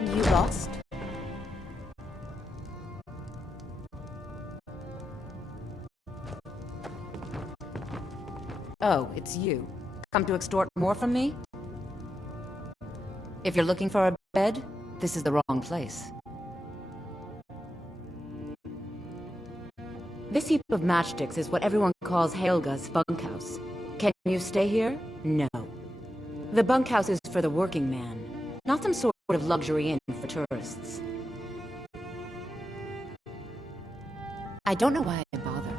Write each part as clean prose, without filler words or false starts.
You lost? Oh, it's you. Come to extort more from me? If you're looking for a bed, this is the wrong place. This heap of matchsticks is what everyone calls Helga's bunkhouse. Can you stay here? No. The bunkhouse is for the working man, not some sort of luxury inn for tourists. I don't know why I bother.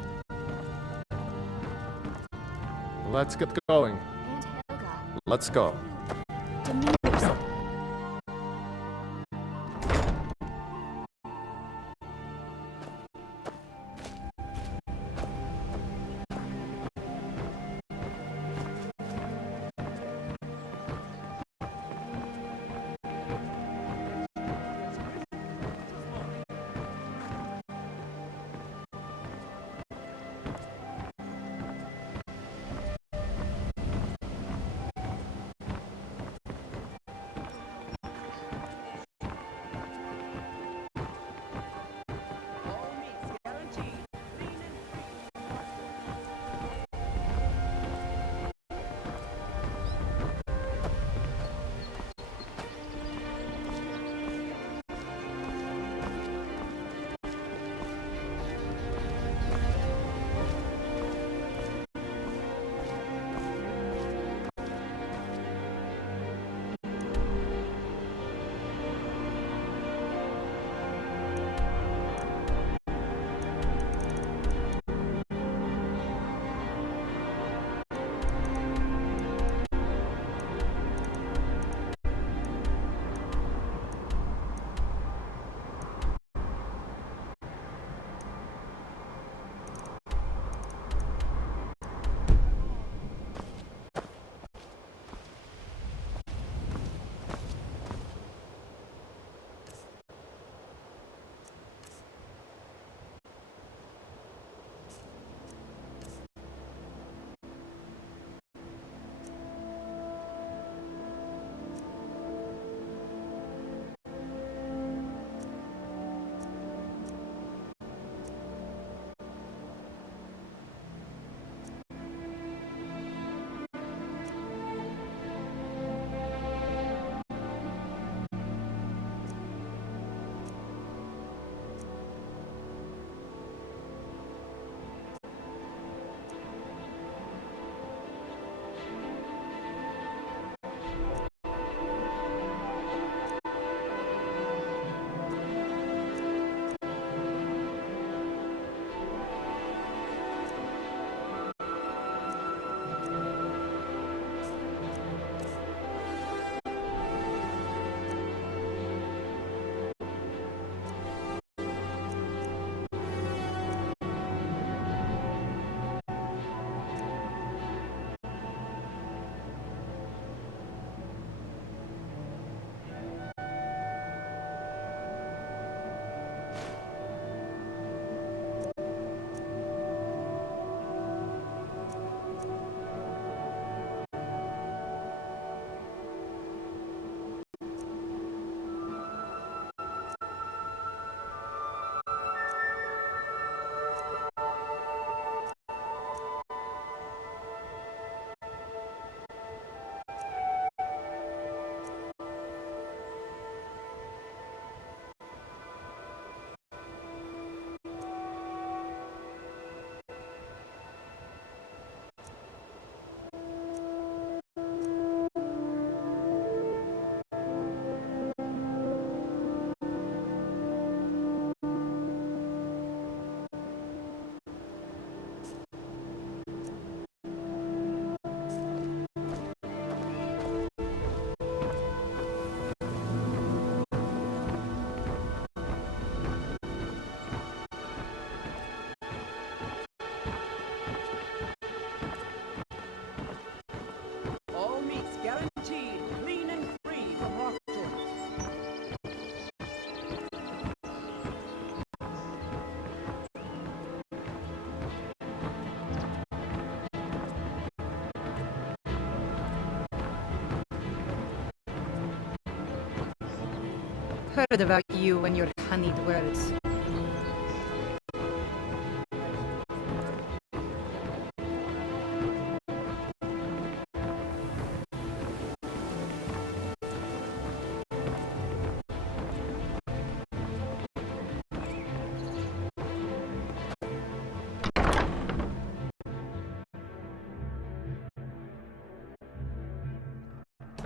Let's get going. And Helga. Let's go. Demean yourself. Heard about you and your honeyed words.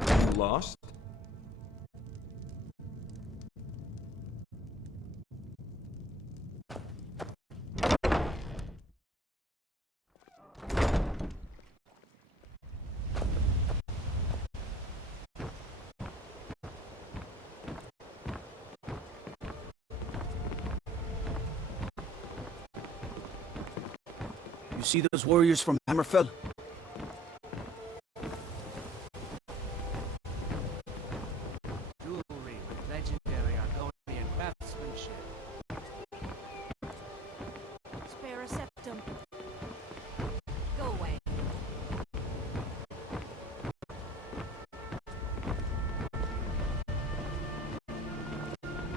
You lost? You see those warriors from Hammerfell? Jewelry with legendary Argonian craftsmanship. Spare a septum. Go away.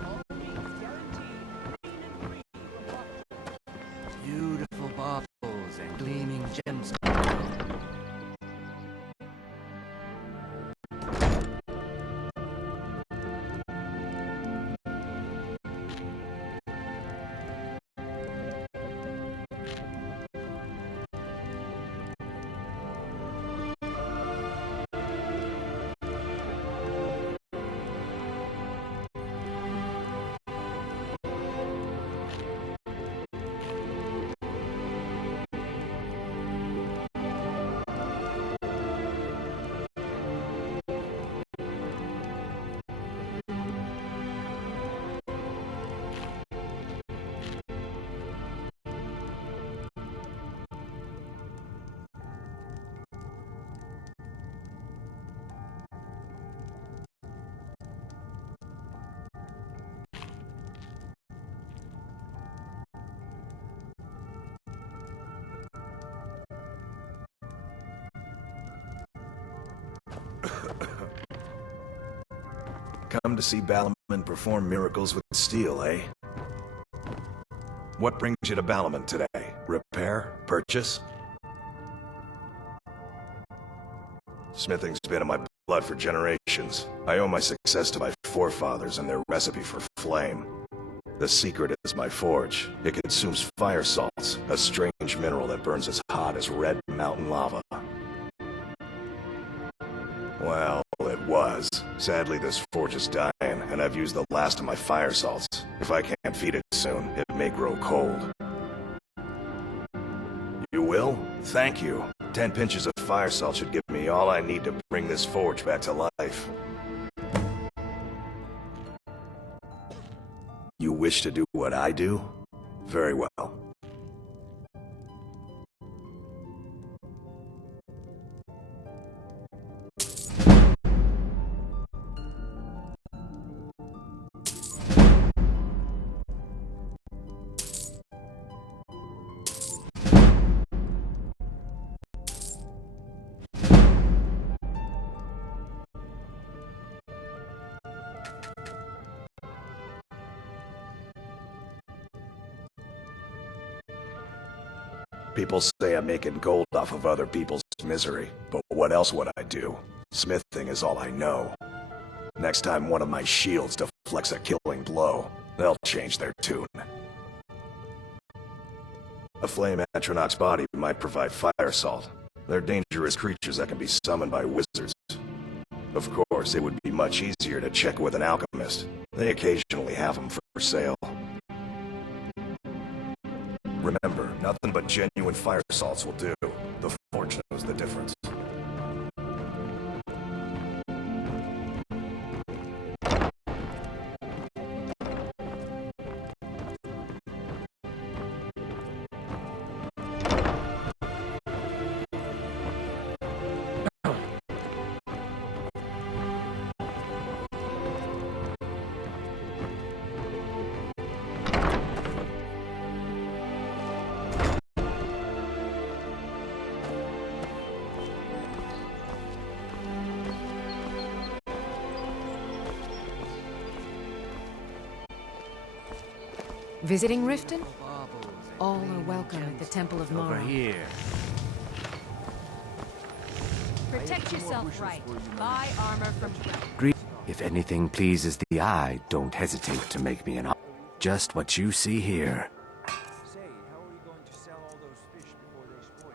All means guaranteed green and free from water. Beautiful bottles and gleaming gems. Come to see Balaman perform miracles with steel, eh? What brings you to Balaman today? Repair? Purchase? Smithing's been in my blood for generations. I owe my success to my forefathers and their recipe for flame. The secret is my forge. It consumes fire salts, a strange mineral that burns as hot as red mountain lava. Well, it was. Sadly, this forge is dying, and I've used the last of my fire salts. If I can't feed it soon, it may grow cold. You will? Thank you. 10 pinches of fire salt should give me all I need to bring this forge back to life. You wish to do what I do? Very well. People say I'm making gold off of other people's misery, but what else would I do? Smithing is all I know. Next time one of my shields deflects a killing blow, they'll change their tune. A flame Atronach's body might provide fire salt. They're dangerous creatures that can be summoned by wizards. Of course, it would be much easier to check with an alchemist. They occasionally have them for sale. Remember, nothing but genuine fire salts will do. The forge knows the difference. Visiting Riften? Baubles and All are gleaming welcome at the Temple of gemstones. Over Mara. here. Protect yourself right. Buy armor from... If anything pleases the eye, don't hesitate to make me an offer. Just what you see here. Say, how are you going to sell all those fish before they spoil?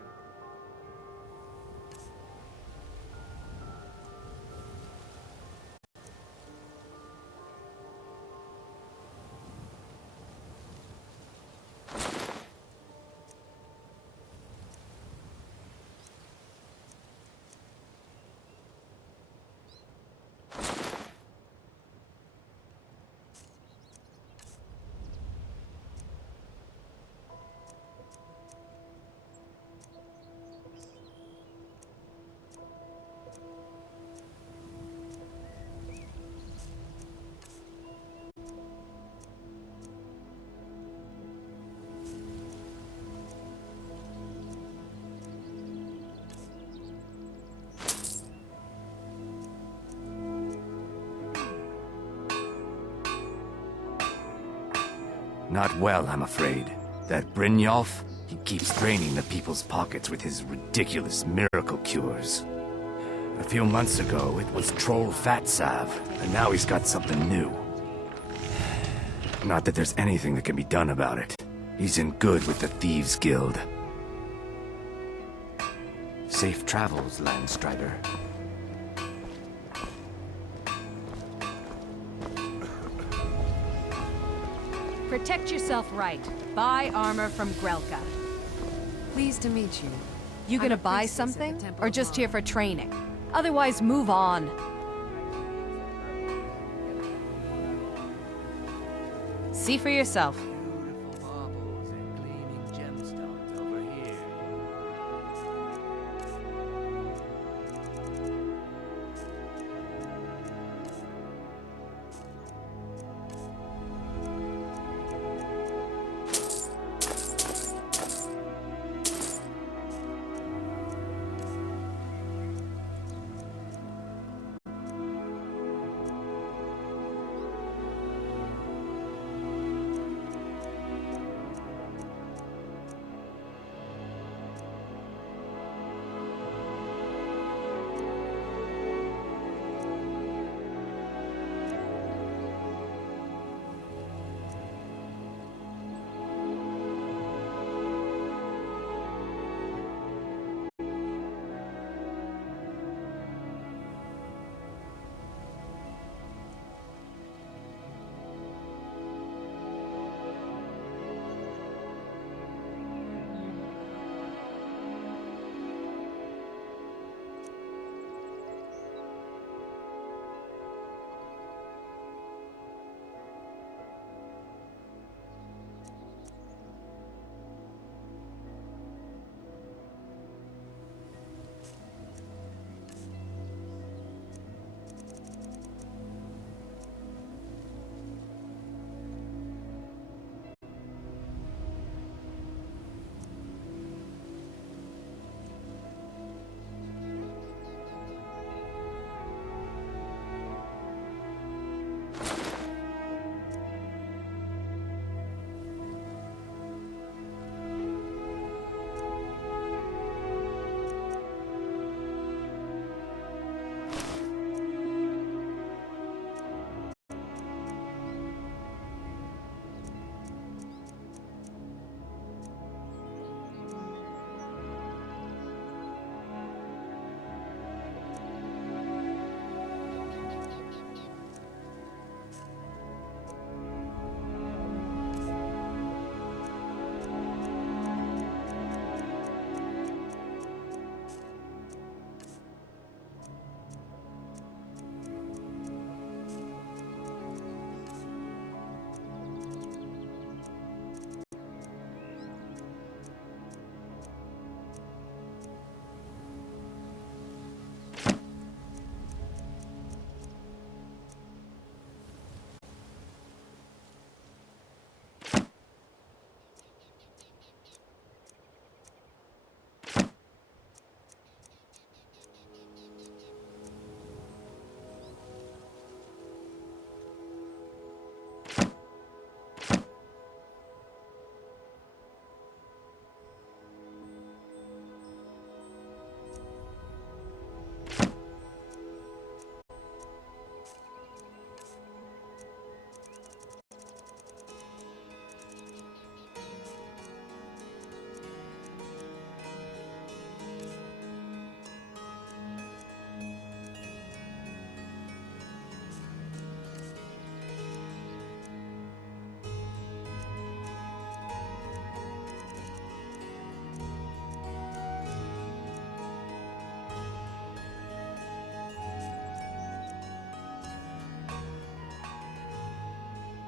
Not well, I'm afraid. That Brynjolf, he keeps draining the people's pockets with his ridiculous miracle cures. A few months ago, it was Troll Fat Salve, and now he's got something new. Not that there's anything that can be done about it. He's in good with the Thieves' Guild. Safe travels, Landstrider. Protect yourself right. Buy armor from Grelka. Pleased to meet you. You I'm gonna a buy priestess at the something? Temple Or of just here Mara. for training? Otherwise, move on. See for yourself. Beautiful baubles and gleaming gemstones over here.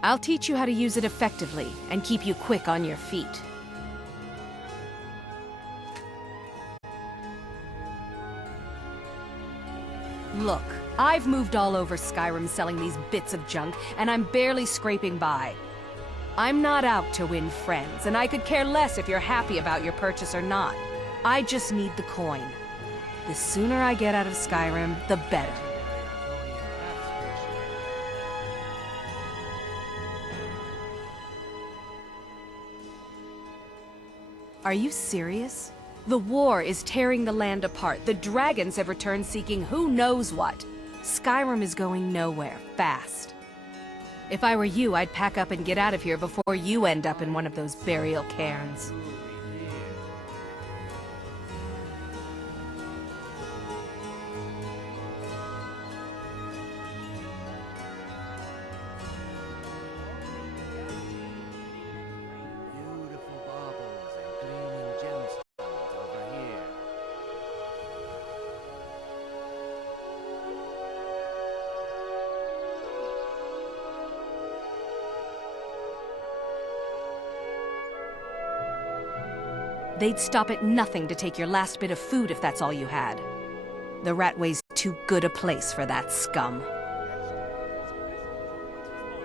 I'll teach you how to use it effectively and keep you quick on your feet. Look, I've moved all over Skyrim selling these bits of junk, and I'm barely scraping by. I'm not out to win friends, and I could care less if you're happy about your purchase or not. I just need the coin. The sooner I get out of Skyrim, the better. Are you serious? The war is tearing the land apart. The dragons have returned seeking who knows what. Skyrim is going nowhere, fast. If I were you, I'd pack up and get out of here before you end up in one of those burial cairns. Beautiful baubles and gleaming gemstones over here. They'd stop at nothing to take your last bit of food if that's all you had. The Ratway's too good a place for that scum.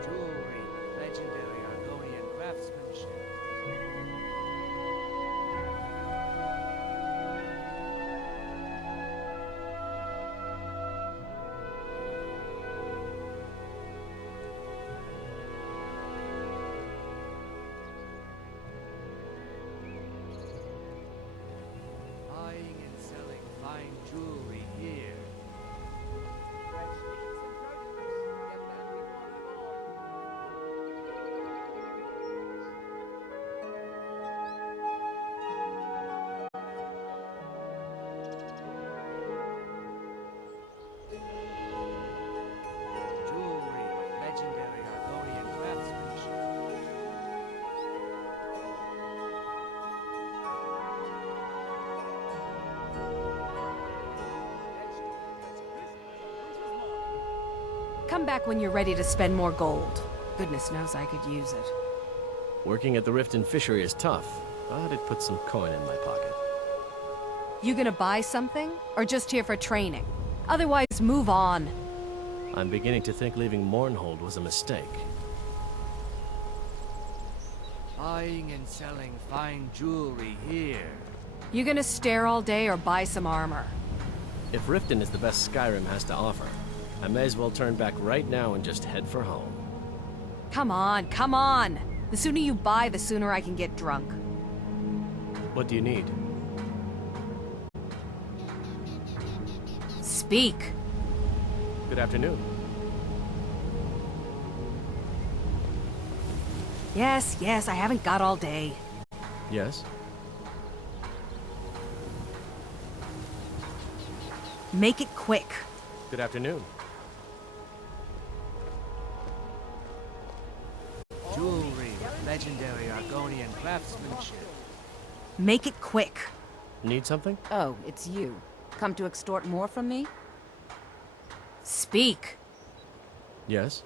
Jewelry with legendary Argonian craftsmanship. Buying and selling fine jewelry here. Jewelry with legendary Argonian craftsmanship. Come back when you're ready to spend more gold. Goodness knows I could use it. Working at the Riften fishery is tough, but it puts some coin in my pocket. You gonna buy something? Or just here for training? Otherwise, move on. I'm beginning to think leaving Mournhold was a mistake. Buying and selling fine jewelry here. You gonna stare all day or buy some armor? If Riften is the best Skyrim has to offer, I may as well turn back right now and just head for home. Come on, come on! The sooner you buy, the sooner I can get drunk. What do you need? Speak! Good afternoon. Yes, yes, I haven't got all day. Yes? Make it quick. Good afternoon. Jewelry with legendary Argonian craftsmanship. Make it quick. Need something? Oh, it's you. Come to extort more from me? Speak. Yes?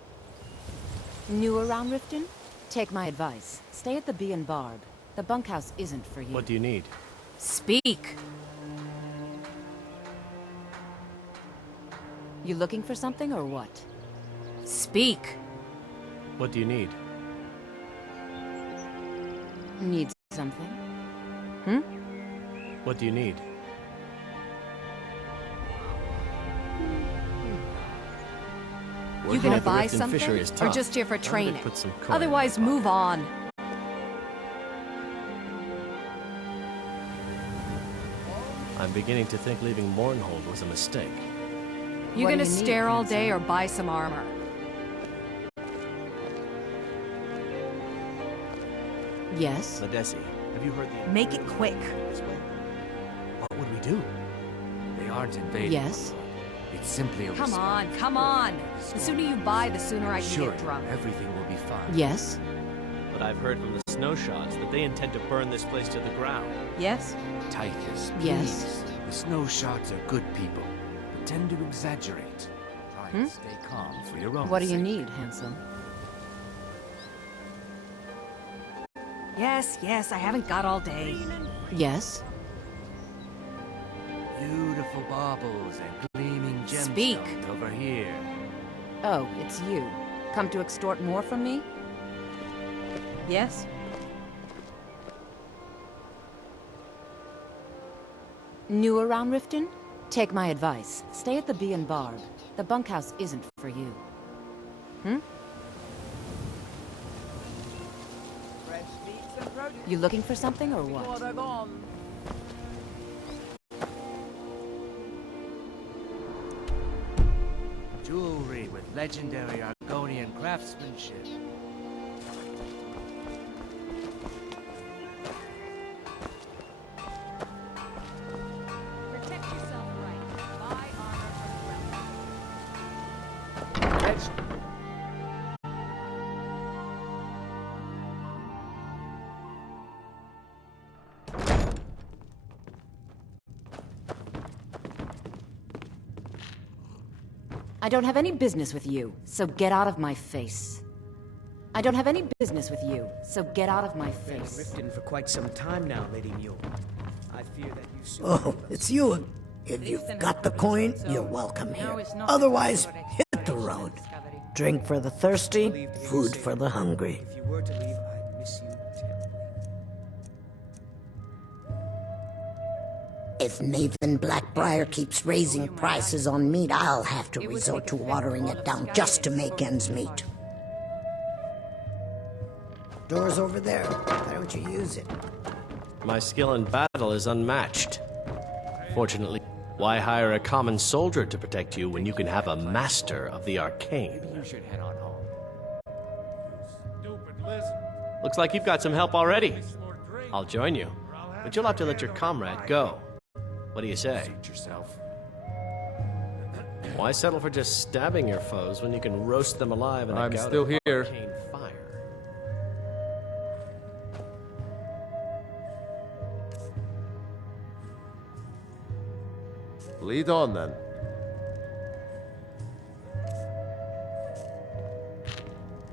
New around Riften? Take my advice. Stay at the Bee and Barb. The bunkhouse isn't for you. What do you need? Speak. You looking for something or what? Speak. What do you need? Need something? What do you need? You Working gonna at the buy Riften something? fishery is Or tough, just here for but it training? puts some coin in Otherwise, my move pocket. on. I'm beginning to think leaving Mournhold was a mistake. You What do gonna you need, stare all day handsome? or buy some armor? Yes? Ladesi, have you heard the... Make it quick. This way? What would we do? They aren't invading. Yes? It's simply a Come response. on, come on. The sooner you buy, the sooner I can Sure, get drunk. everything will be fine. Yes? But I've heard from the snowshots that they intend to burn this place to the ground. Yes? Typhus, please. Yes? The snow shots are good people, but tend to exaggerate. Try and stay calm for your own What do you sake. need, handsome? Yes, I haven't got all day. Yes? Beautiful baubles and gleaming gemstones Speak. over here. Oh, it's you. Come to extort more from me? Yes? New around Riften? Take my advice. Stay at the Bee and Barb. The bunkhouse isn't for you. You looking for something or what? Jewelry with legendary Argonian craftsmanship. Protect yourself right. Buy armor from I don't have any business with you, so get out of my face. I don't have any business with you, so get out of my face. Riften for quite some time now, Lady Mule. I fear that you soon... Oh, it's you. If you've got the coin, you're welcome here. Otherwise, hit the road. Drink for the thirsty, food for the hungry. If you were to leave, I'd miss you terribly. If Nathan Blackbriar keeps raising prices on meat, I'll have to resort to watering it down just to make ends meet. Door's over there. Why don't you use it? My skill in battle is unmatched. Fortunately, why hire a common soldier to protect you when you can have a master of the arcane? You should head on home. Stupid lizard. Looks like you've got some help already. I'll join you, but you'll have to let your comrade go. What do you say? Suit yourself. Why settle for just stabbing your foes when you can roast them alive in a I'm gout still of here. arcane fire? Lead on then.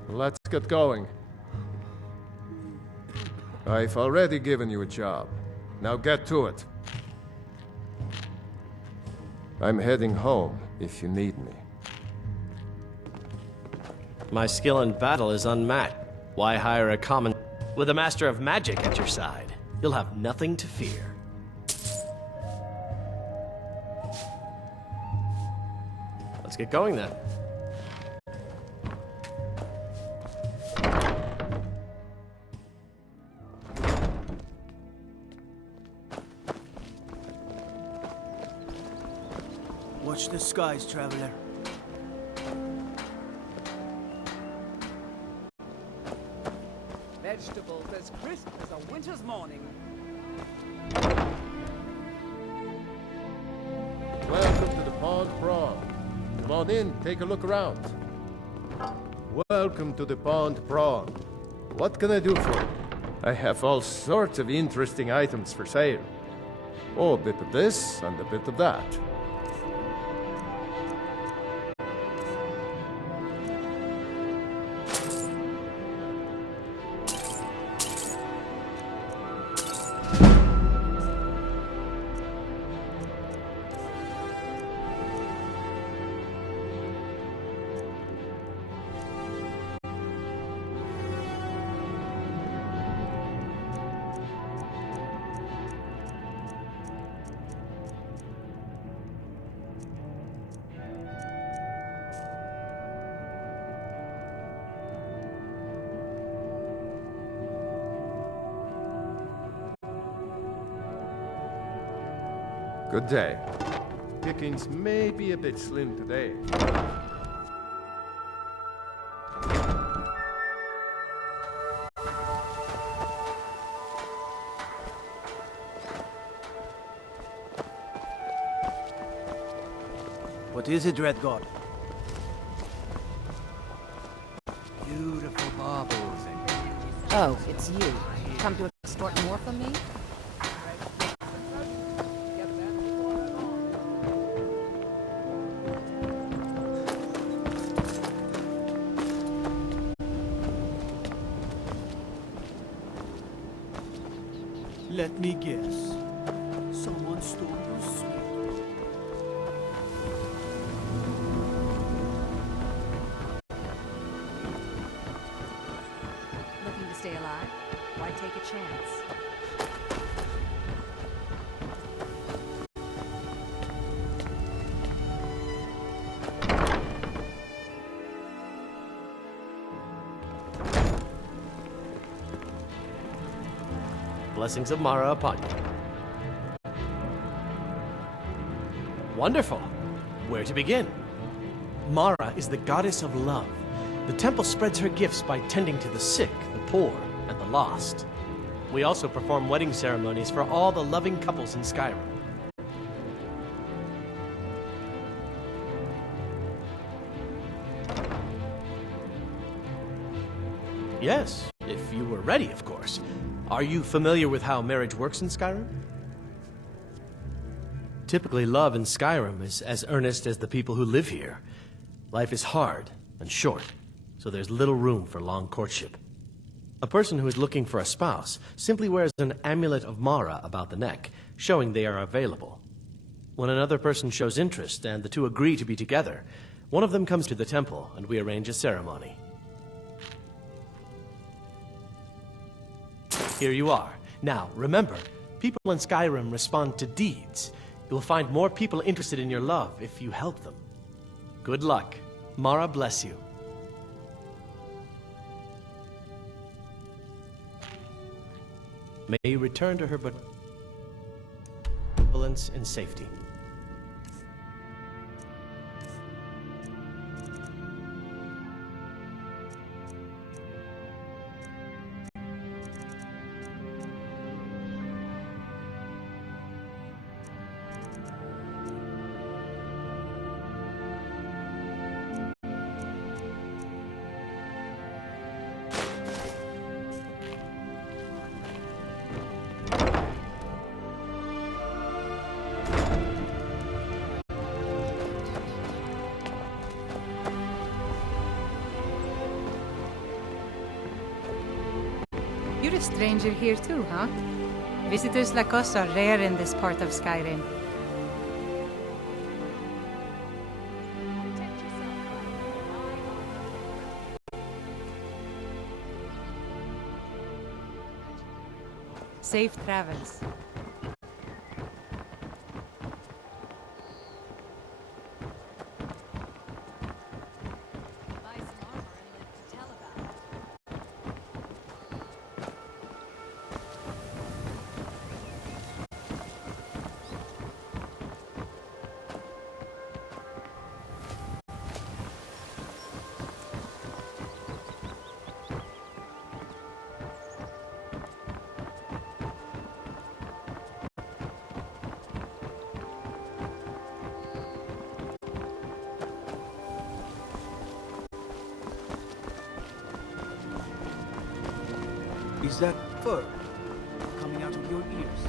Let's get going. I've already given you a job. Now get to it. I'm heading home if you need me. My skill in battle is unmatched. Why hire a common... With a master of magic at your side, you'll have nothing to fear. Let's get going then. Watch the skies, traveler. Vegetables as crisp as a winter's morning. Welcome to the Pond Prawn. Come on in, take a look around. Welcome to the Pond Prawn. What can I do for you? I have all sorts of interesting items for sale. Oh, a bit of this and a bit of that. Good day. Pickings may be a bit slim today. What is it, Red God? Beautiful baubles and Oh, it's you. Come to extort more from me? Let me guess. Someone stole your sweet. Looking to stay alive? Why take a chance? Blessings of Mara upon you. Wonderful. Where to begin? Mara is the goddess of love. The temple spreads her gifts by tending to the sick, the poor, and the lost. We also perform wedding ceremonies for all the loving couples in Skyrim. Yes, if you were ready, of course. Are you familiar with how marriage works in Skyrim? Typically, love in Skyrim is as earnest as the people who live here. Life is hard and short, so there's little room for long courtship. A person who is looking for a spouse simply wears an amulet of Mara about the neck, showing they are available. When another person shows interest and the two agree to be together, one of them comes to the temple and we arrange a ceremony. Here you are. Now, remember, people in Skyrim respond to deeds. You'll find more people interested in your love if you help them. Good luck. Mara bless you. May you return to her benevolence in safety. You're a stranger here too, huh? Visitors like us are rare in this part of Skyrim. Safe travels. Is that fur coming out of your ears?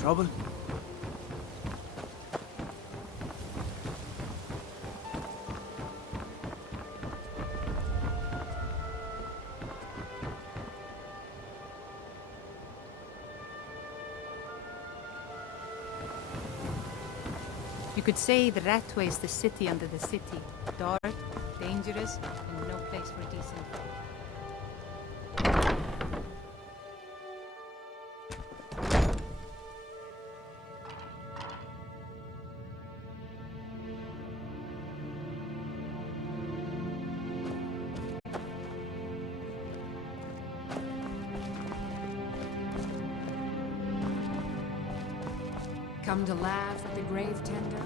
Trouble? You could say the Ratway is the city under the city. Dark, dangerous, and no place for decent folk. Come to laugh at the grave tender?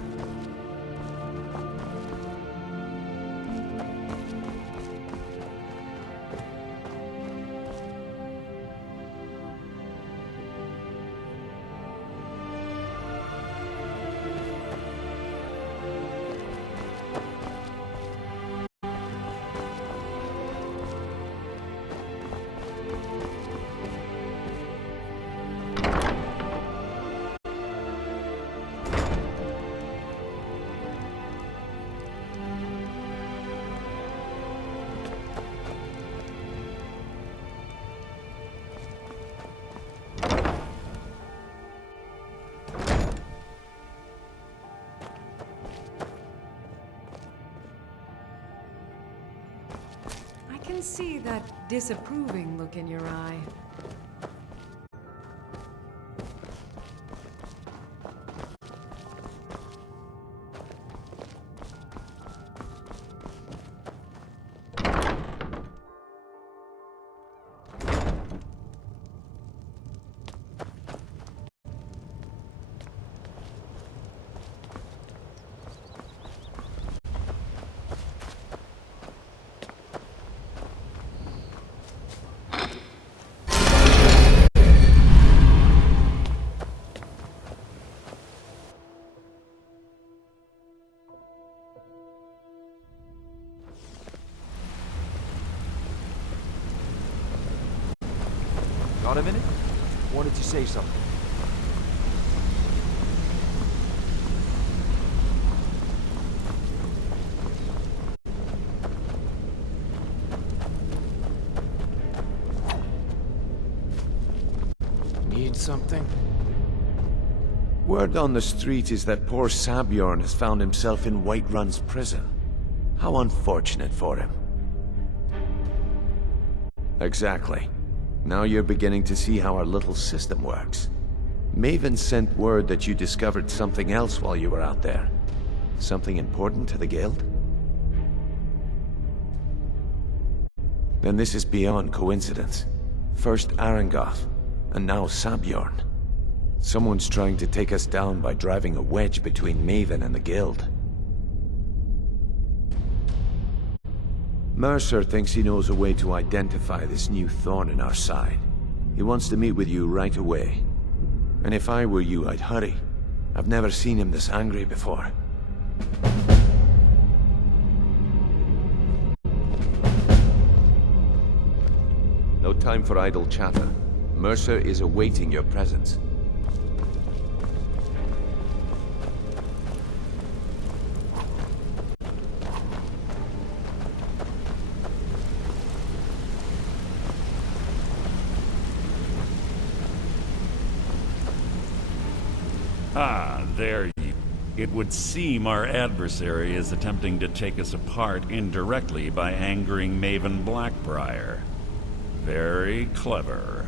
I can see that disapproving look in your eye. Got a minute? Wanted to say something. Need something? Word on the street is that poor Sabjorn has found himself in Whiterun's prison. How unfortunate for him. Exactly. Now you're beginning to see how our little system works. Maven sent word that you discovered something else while you were out there. Something important to the guild? Then this is beyond coincidence. First Arangoth, and now Sabjorn. Someone's trying to take us down by driving a wedge between Maven and the guild. Mercer thinks he knows a way to identify this new thorn in our side. He wants to meet with you right away. And if I were you, I'd hurry. I've never seen him this angry before. No time for idle chatter. Mercer is awaiting your presence. Ah, there you... It would seem our adversary is attempting to take us apart indirectly by angering Maven Blackbriar. Very clever.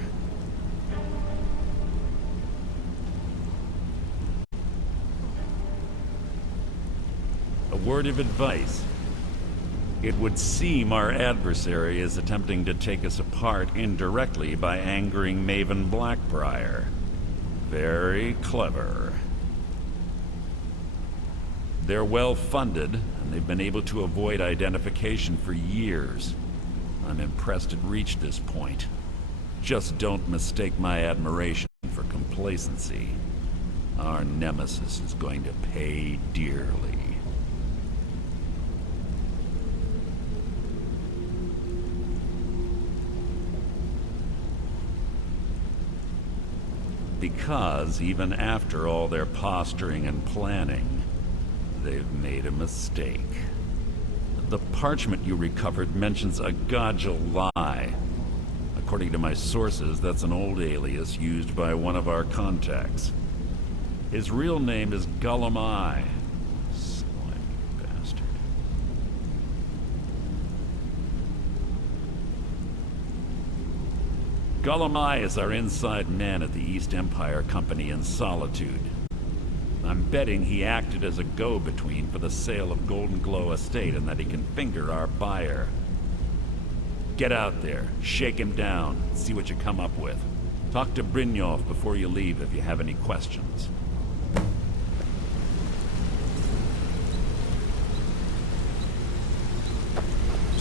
A word of advice. It would seem our adversary is attempting to take us apart indirectly by angering Maven Blackbriar. Very clever. They're well funded, and they've been able to avoid identification for years. I'm impressed it reached this point. Just don't mistake my admiration for complacency. Our nemesis is going to pay dearly. Because even after all their posturing and planning, they've made a mistake. The parchment you recovered mentions a Godja lie. According to my sources, that's an old alias used by one of our contacts. His real name is Gullum. Slimy bastard. Gullum is our inside man at the East Empire Company in Solitude. I'm betting he acted as a go-between for the sale of Golden Glow Estate and that he can finger our buyer. Get out there, shake him down, see what you come up with. Talk to Brynjolf before you leave if you have any questions.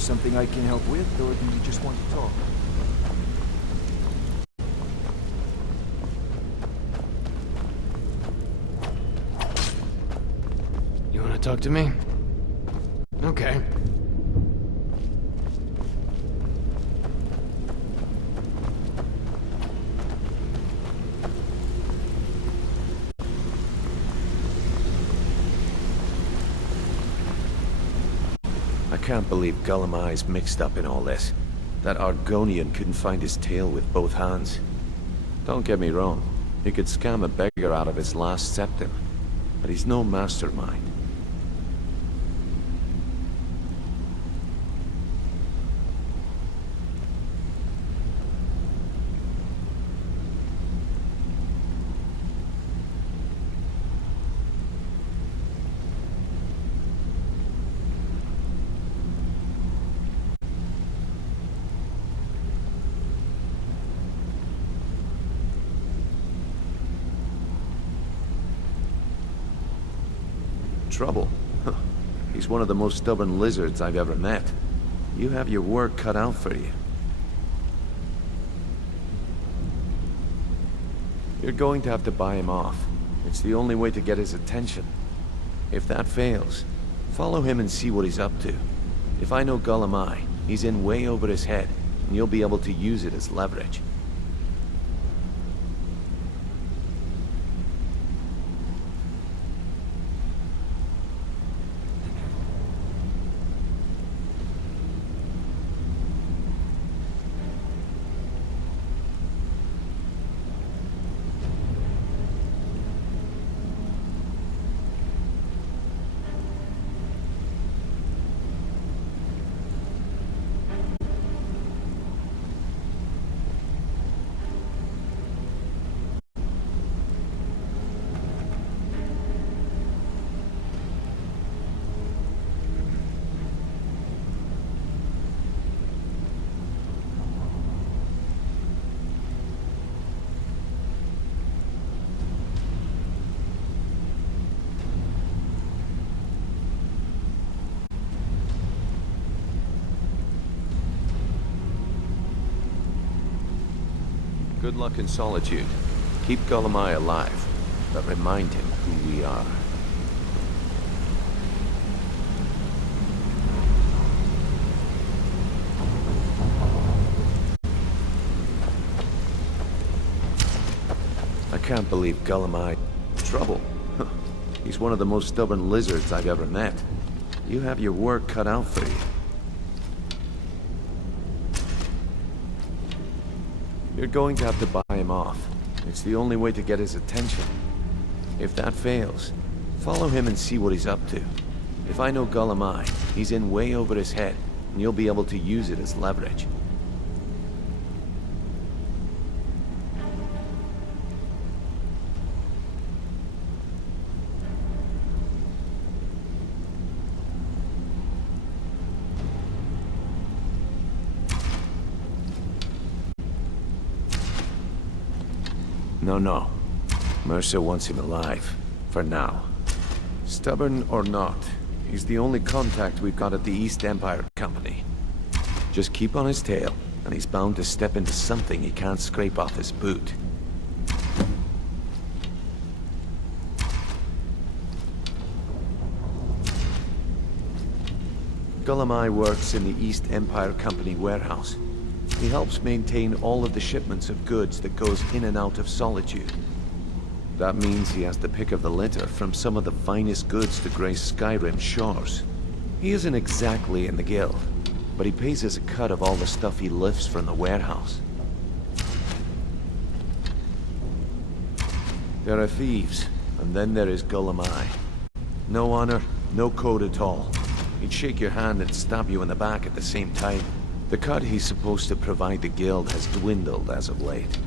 something I can help with, or do you just want to talk? You want to talk to me? Okay. I can't believe Gullumai's mixed up in all this. That Argonian couldn't find his tail with both hands. Don't get me wrong, he could scam a beggar out of his last septim, but he's no mastermind. Trouble? Huh. He's one of the most stubborn lizards I've ever met. You have your work cut out for you. You're going to have to buy him off. It's the only way to get his attention. If that fails, follow him and see what he's up to. If I know Gullumai, he's in way over his head, and you'll be able to use it as leverage. Good luck in solitude. Keep Gullumai alive, but remind him who we are. I can't believe Gullumai... Trouble? Huh. He's one of the most stubborn lizards I've ever met. You have your work cut out for you. You're going to have to buy him off. It's the only way to get his attention. If that fails, follow him and see what he's up to. If I know Gullumai, he's in way over his head, and you'll be able to use it as leverage. No. Mercer wants him alive. For now. Stubborn or not, he's the only contact we've got at the East Empire Company. Just keep on his tail, and he's bound to step into something he can't scrape off his boot. Gullumai works in the East Empire Company warehouse. He helps maintain all of the shipments of goods that goes in and out of Solitude. That means he has the pick of the litter from some of the finest goods to grace Skyrim's shores. He isn't exactly in the guild, but he pays us a cut of all the stuff he lifts from the warehouse. There are thieves, and then there is Gullumai. No honor, no code at all. He'd shake your hand and stab you in the back at the same time. The cut he's supposed to provide the guild has dwindled as of late.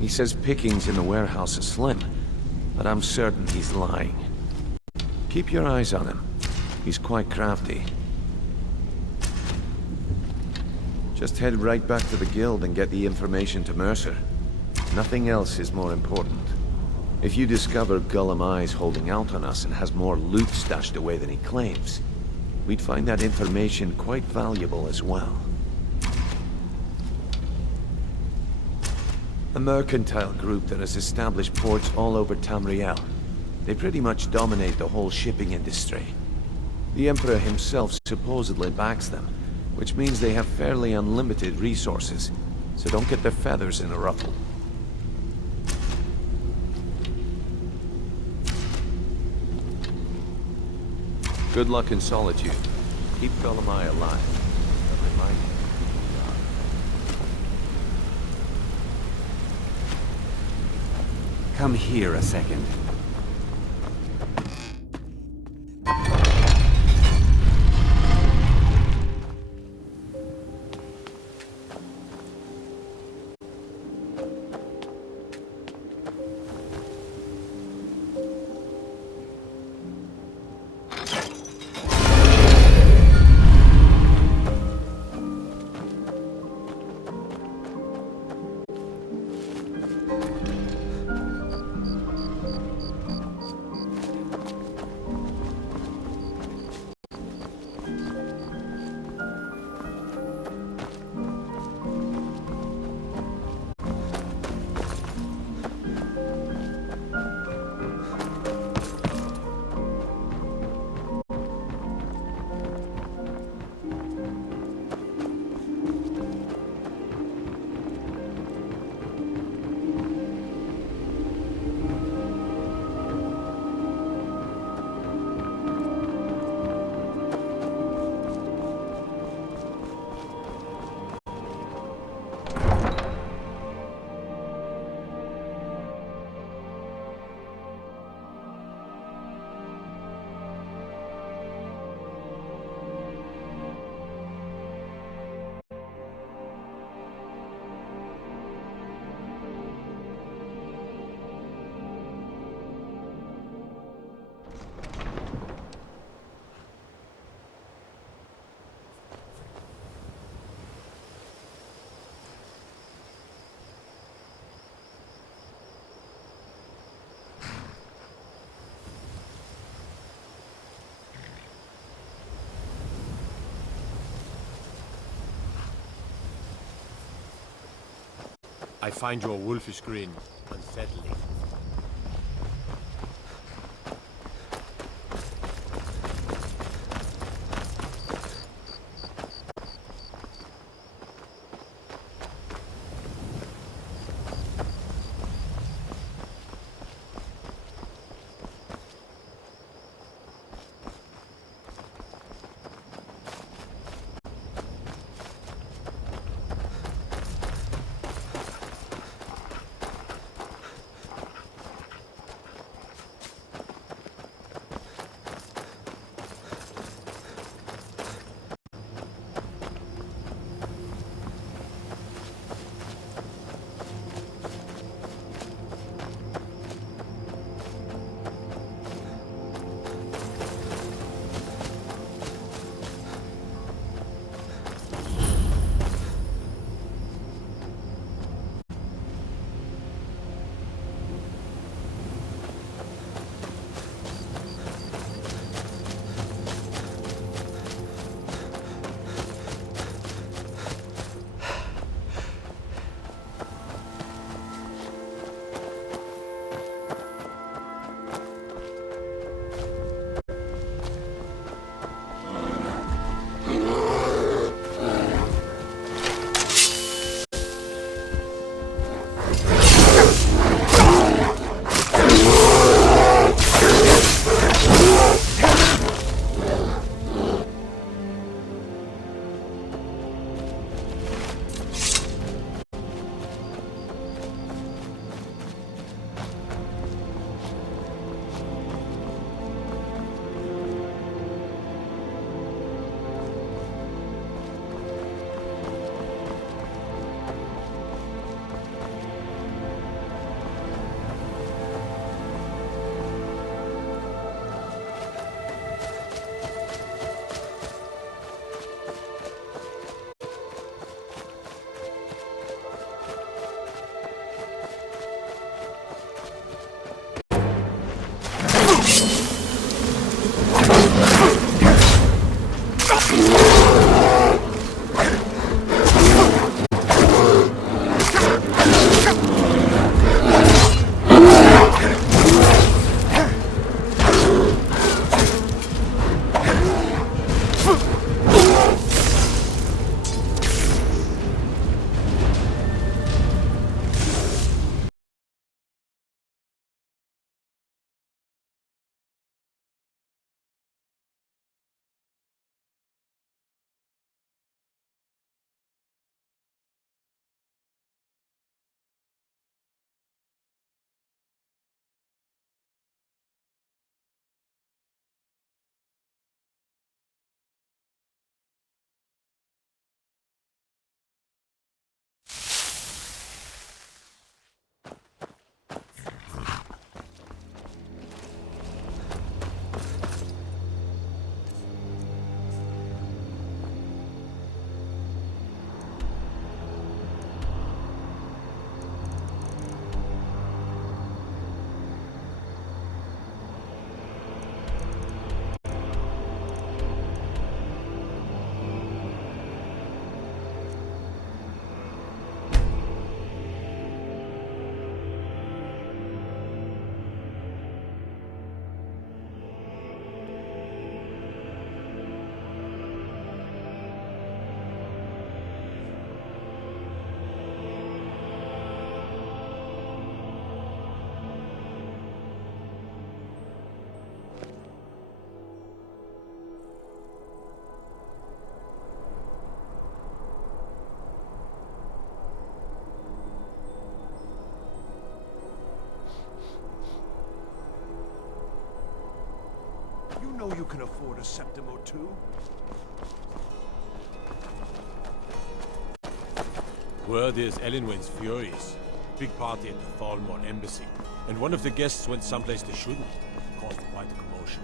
He says pickings in the warehouse are slim, but I'm certain he's lying. Keep your eyes on him. He's quite crafty. Just head right back to the guild and get the information to Mercer. Nothing else is more important. If you discover Gullumai's holding out on us and has more loot stashed away than he claims, we'd find that information quite valuable as well. A mercantile group that has established ports all over Tamriel. They pretty much dominate the whole shipping industry. The Emperor himself supposedly backs them, which means they have fairly unlimited resources, so don't get their feathers in a ruffle. Good luck in solitude. Keep Golemai alive. But remind him who we are. Come here a second. I find your wolfish grin unsettling. know you can afford a septim or two. Word is Elenwen's furious. Big party at the Thalmor embassy. And one of the guests went someplace they shouldn't. Caused quite a commotion.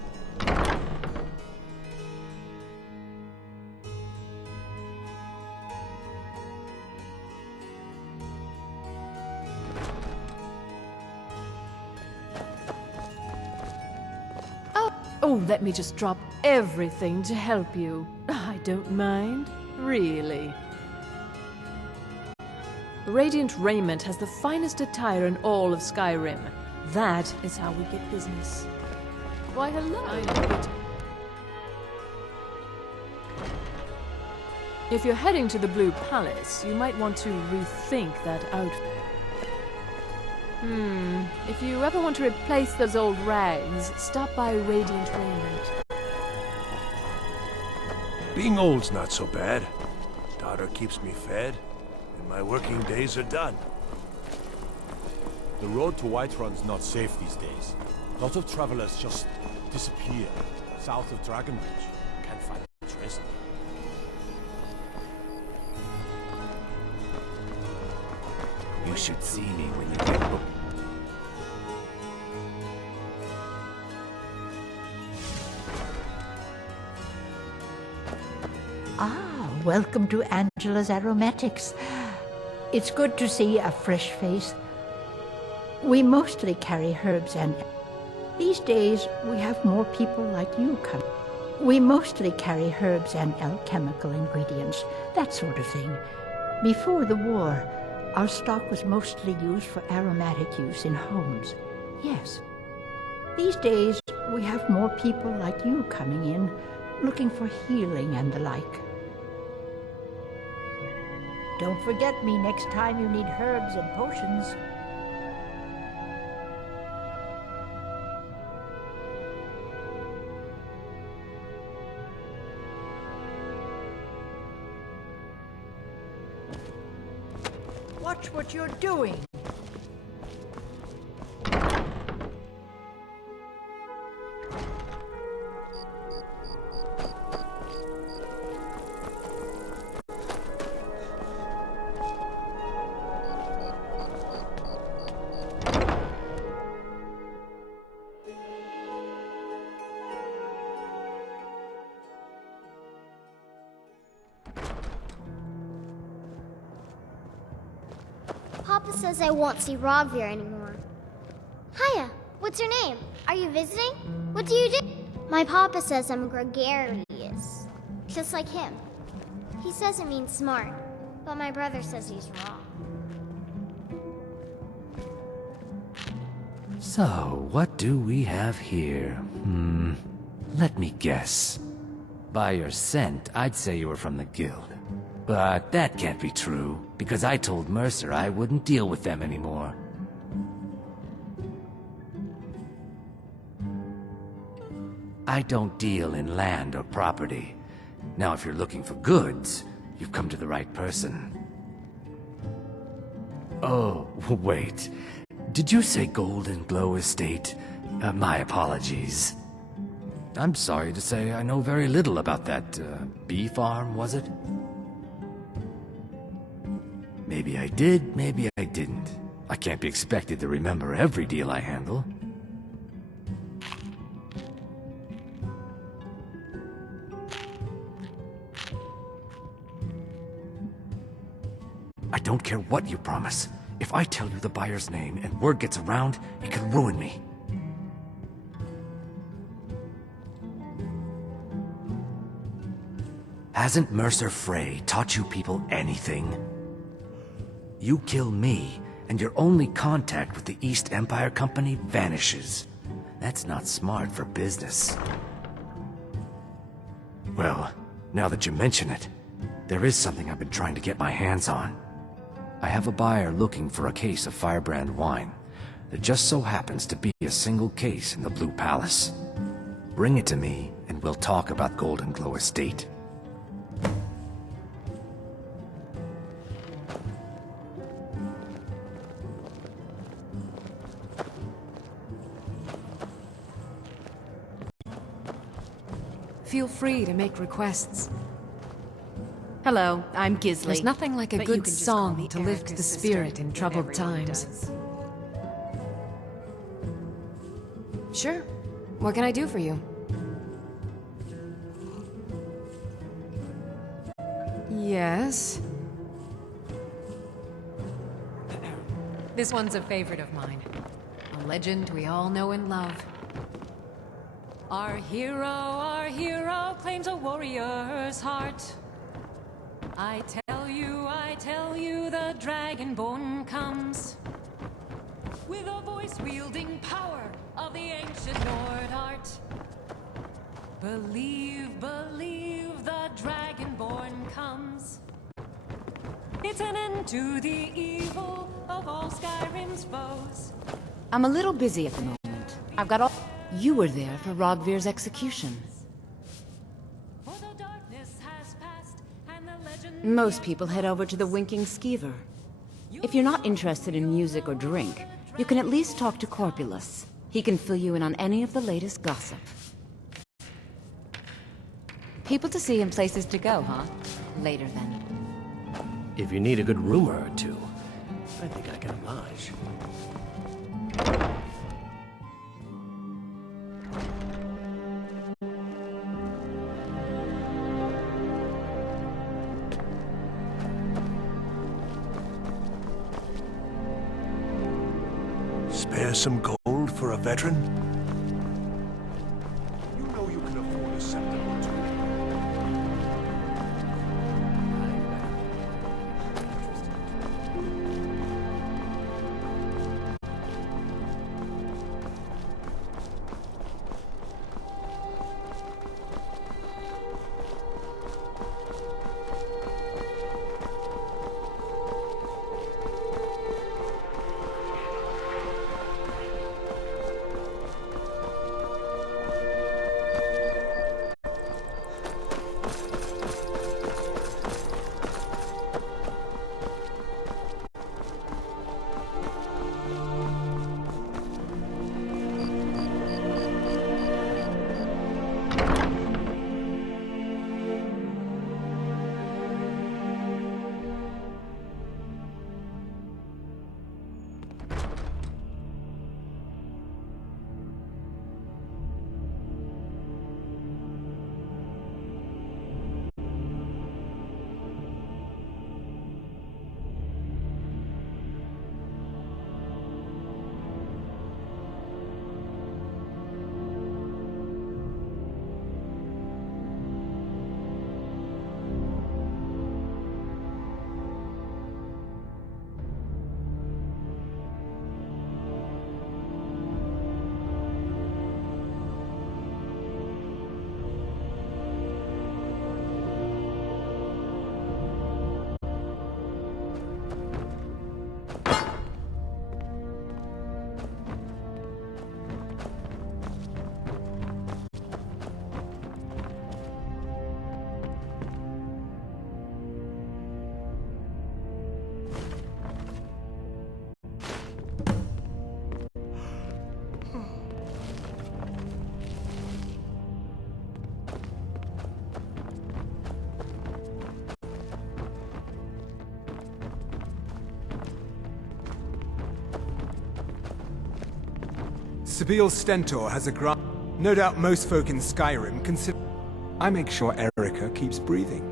Oh, let me just drop everything to help you. I don't mind, really. Radiant Raiment has the finest attire in all of Skyrim. That is how we get business. Why, hello. If you're heading to the Blue Palace, you might want to rethink that outfit. If you ever want to replace those old rags, stop by Radiant Raiment. Being old's not so bad. Daughter keeps me fed, and my working days are done. The road to Whiterun's not safe these days. Lots of travelers just disappear. South of Dragonbridge. Can't find a trace of them. You should see me when you get booked. Welcome to Angela's Aromatics. It's good to see a fresh face. We mostly carry herbs and... These days, we have more people like you come. We mostly carry herbs and alchemical ingredients, that sort of thing. Before the war, our stock was mostly used for aromatic use in homes. Yes. These days, we have more people like you coming in, looking for healing and the like. Don't forget me next time you need herbs and potions. Watch what you're doing. Papa says I won't see Rogvir anymore. Hiya, what's your name? Are you visiting? What do you do? My papa says I'm gregarious, just like him. He says it means smart, but my brother says he's wrong. So, what do we have here? Let me guess. By your scent, I'd say you were from the guild. But that can't be true, because I told Mercer I wouldn't deal with them anymore. I don't deal in land or property. Now, if you're looking for goods, you've come to the right person. Oh, wait. Did you say Golden Glow Estate? My apologies. I'm sorry to say I know very little about that, bee farm, was it? Maybe I did, maybe I didn't. I can't be expected to remember every deal I handle. I don't care what you promise. If I tell you the buyer's name and word gets around, it could ruin me. Hasn't Mercer Frey taught you people anything? You kill me, and your only contact with the East Empire Company vanishes. That's not smart for business. Well, now that you mention it, there is something I've been trying to get my hands on. I have a buyer looking for a case of Firebrand wine. There just so happens to be a single case in the Blue Palace. Bring it to me, and we'll talk about Golden Glow Estate. Feel free to make requests. Hello, I'm Gisley. There's nothing like a But you good can just call song me to lift Erica's the sister, spirit in what troubled everyone times. does. Sure. What can I do for you? Yes. This one's a favorite of mine. A legend we all know and love. Our hero claims a warrior's heart. I tell you, the Dragonborn comes. With a voice wielding power of the ancient Nord art. Believe, the Dragonborn comes. It's an end to the evil of all Skyrim's foes. I'm a little busy at the moment. I've got all... You were there for Rogvir's execution. Most people head over to the Winking Skeever. If you're not interested in music or drink, you can at least talk to Corpulus. He can fill you in on any of the latest gossip. People to see and places to go, huh? Later then. If you need a good rumor or two, I think I can oblige. Spare some gold for a veteran? You know you can afford a scepter or two. Sabil Stentor has a grant. No doubt most folk in Skyrim consider... I make sure Erica keeps breathing.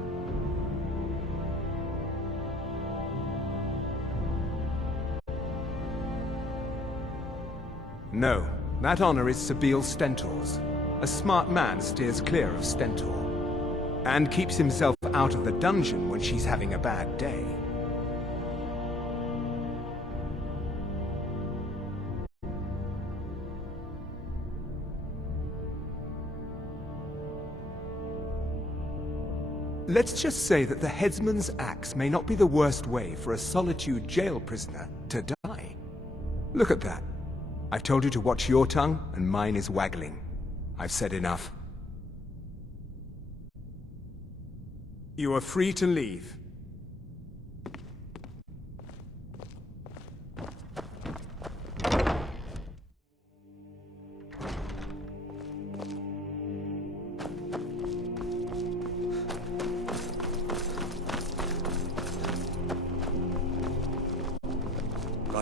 No, that honor is Sabil Stentor's. A smart man steers clear of Stentor. And keeps himself out of the dungeon when she's having a bad day. Let's just say that the headsman's axe may not be the worst way for a Solitude jail prisoner to die. Look at that. I've told you to watch your tongue, and mine is waggling. I've said enough. You are free to leave.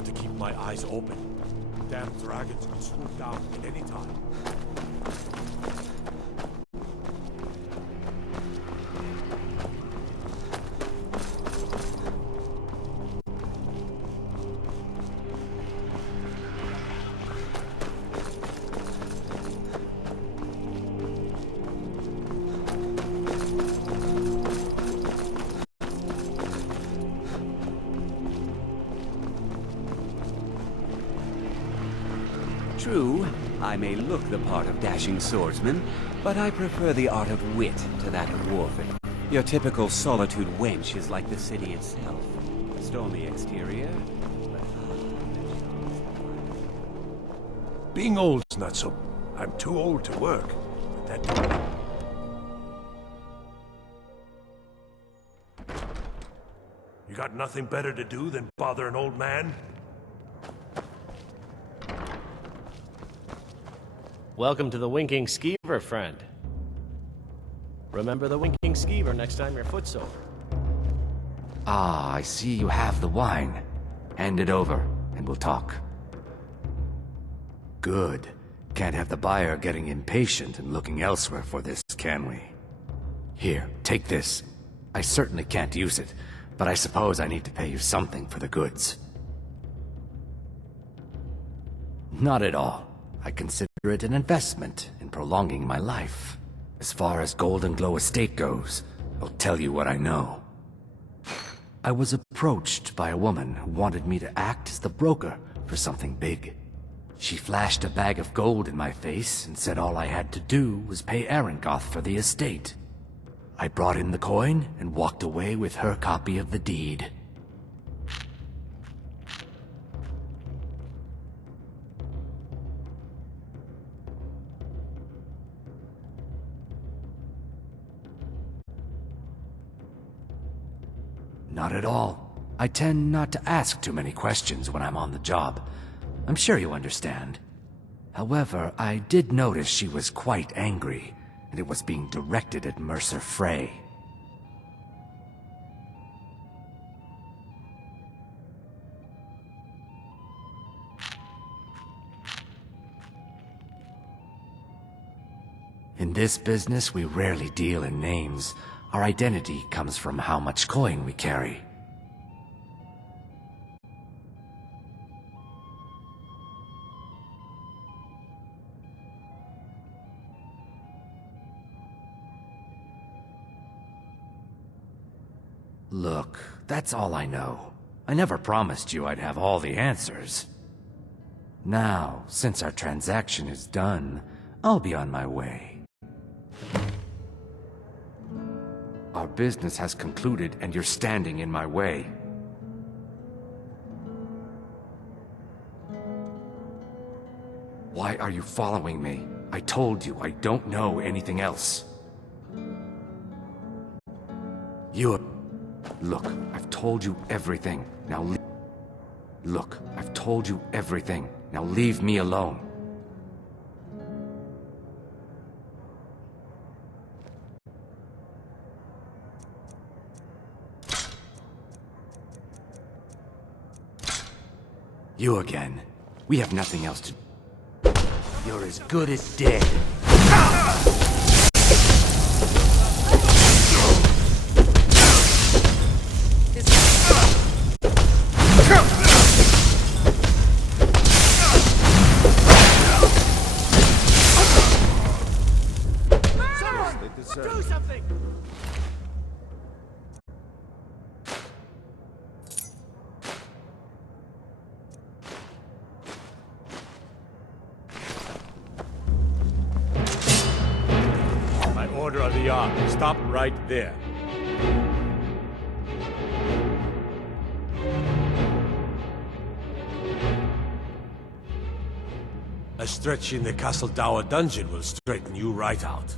to keep my eyes open. Damn dragons could swoop down at any time. True, I may look the part of dashing swordsman, but I prefer the art of wit to that of warfare. Your typical solitude wench is like the city itself. A stormy exterior, Being old's not so... I'm too old to work. But that... You got nothing better to do than bother an old man? Welcome to the Winking Skeever, friend. Remember the Winking Skeever next time your foot's over. Ah, I see you have the wine. Hand it over, and we'll talk. Good. Can't have the buyer getting impatient and looking elsewhere for this, can we? Here, take this. I certainly can't use it, but I suppose I need to pay you something for the goods. Not at all. I consider it an investment in prolonging my life. As far as Golden Glow Estate goes, I'll tell you what I know. I was approached by a woman who wanted me to act as the broker for something big. She flashed a bag of gold in my face and said all I had to do was pay Arangoth for the estate. I brought in the coin and walked away with her copy of the deed. Not at all. I tend not to ask too many questions when I'm on the job. I'm sure you understand. However, I did notice she was quite angry, and it was being directed at Mercer Frey. In this business, we rarely deal in names. Our identity comes from how much coin we carry. Look, that's all I know. I never promised you I'd have all the answers. Now, since our transaction is done, I'll be on my way. Our business has concluded, and you're standing in my way. Why are you following me? I told you I don't know anything else. Look, I've told you everything. Look, I've told you everything. Now leave me alone. You again. We have nothing else to... You're as good as dead. Do something! My order of the hour. Stop right there. A stretch in the Castle Dower dungeon will straighten you right out.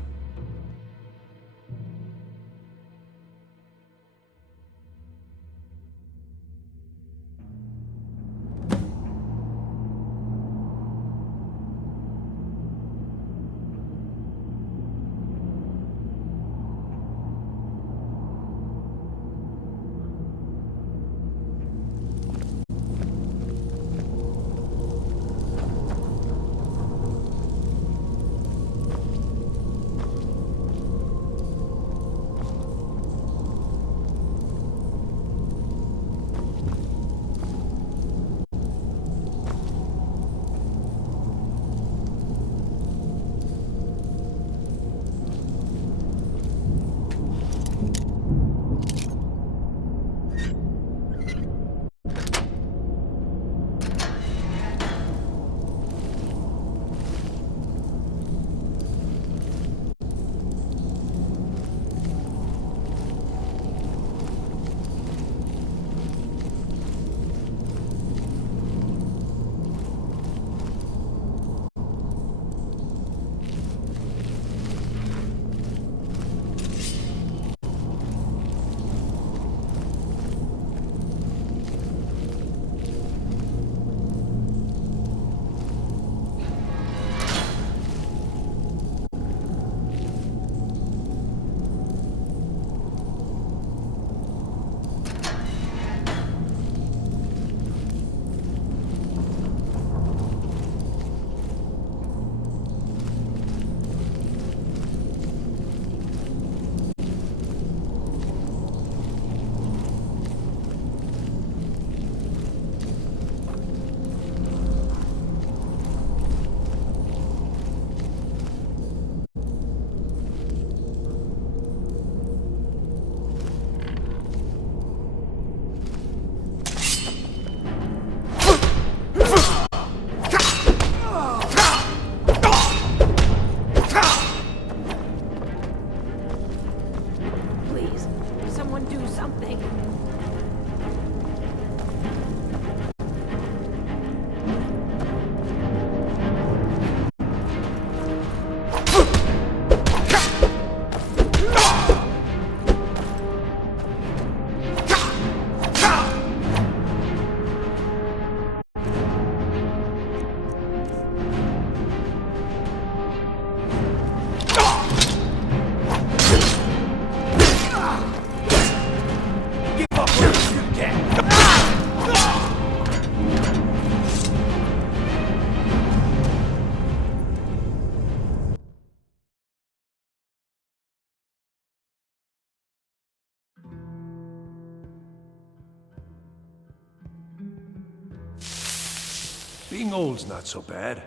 Being old's not so bad.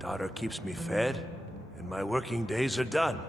Daughter keeps me fed, and my working days are done.